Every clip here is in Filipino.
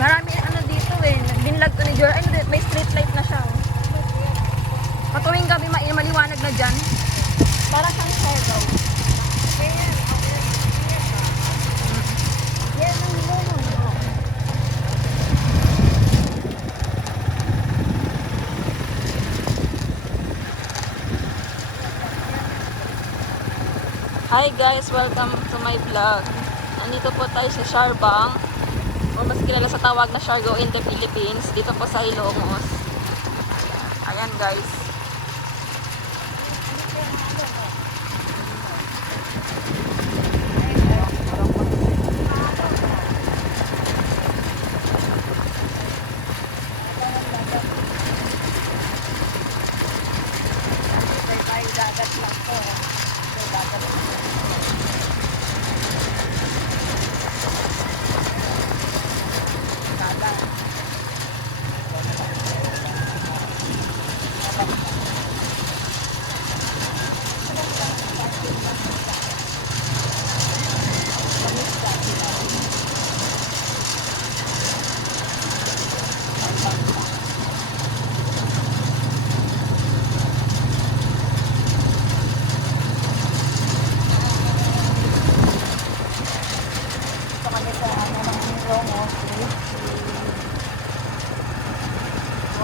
Marami ano dito eh. Binlag to ni Jor. Ay, may street light na siya. Oh. Patuwing gabi maliwanag na dyan. Para siyang Siargao. Yan ang lulong. Hi guys, welcome to my vlog. Nandito po tayo sa Siarbang, o mas kilala sa tawag na Siargao in the Philippines, dito po sa Ilongos. Ayan guys.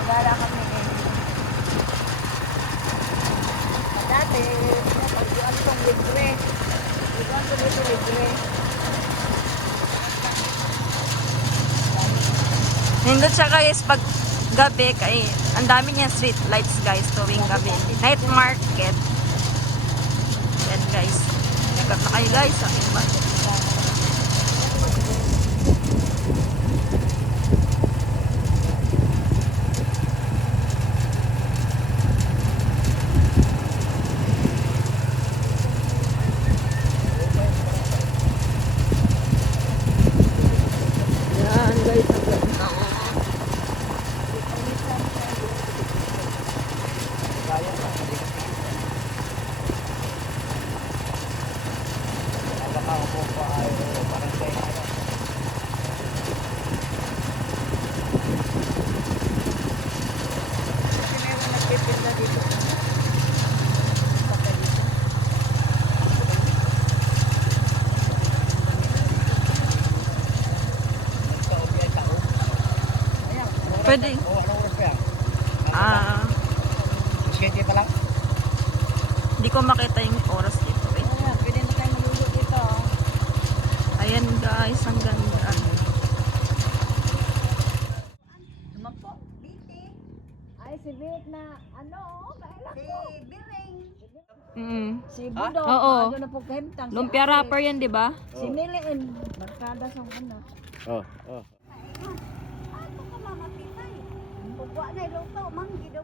Wala kami eh. Dati, napagduan itong libre. Ito dito libre. Nindot siya guys pag gabi kay ang dami niya street lights guys tuwing gabi. Night market. Yan guys. Nagkap na kayo guys sa aking budget. Yan guys, ang ganda. Kasi meron nagpipinda dito. Pwede. Ah, hindi ko makita yung oras dito eh. Ayan, pwede na tayo malulo dito. Ayan guys, ang ganda. Naman po, Biti. Ay, si Bit na, ano, kailan ko? Si Biring. Si Budo. Oo. Ano na po kahimtang. Lumpia wrapper yan, di ba? Si Niliin. Barkada sa anak. Oh, oh. Ano ka mamatitay? Pagwa na iluto, manggi daw.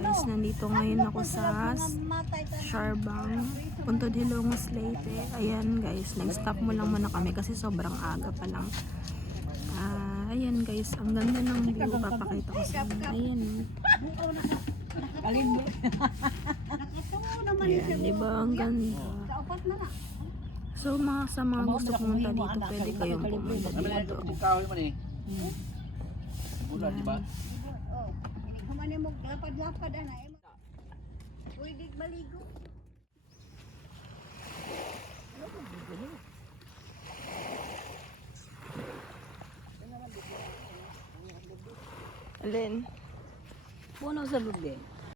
Guys, nandito ngayon ako sa Siarbang, Puntod Hilongos Leyte. Ayan guys, nag-stop mo lang muna kami kasi sobrang aga pa lang. Ayan guys, ang ganda ng view. Papakita ko sa inyo. Ayan. Ayan, diba? Ang ganda. So, sa mga gusto pumunta dito, pwede kayong pumunta dito. Bulan, di ba? Kumani mo lapad-lapad ana. Pwede maligo. Alin? Puno sa lubi.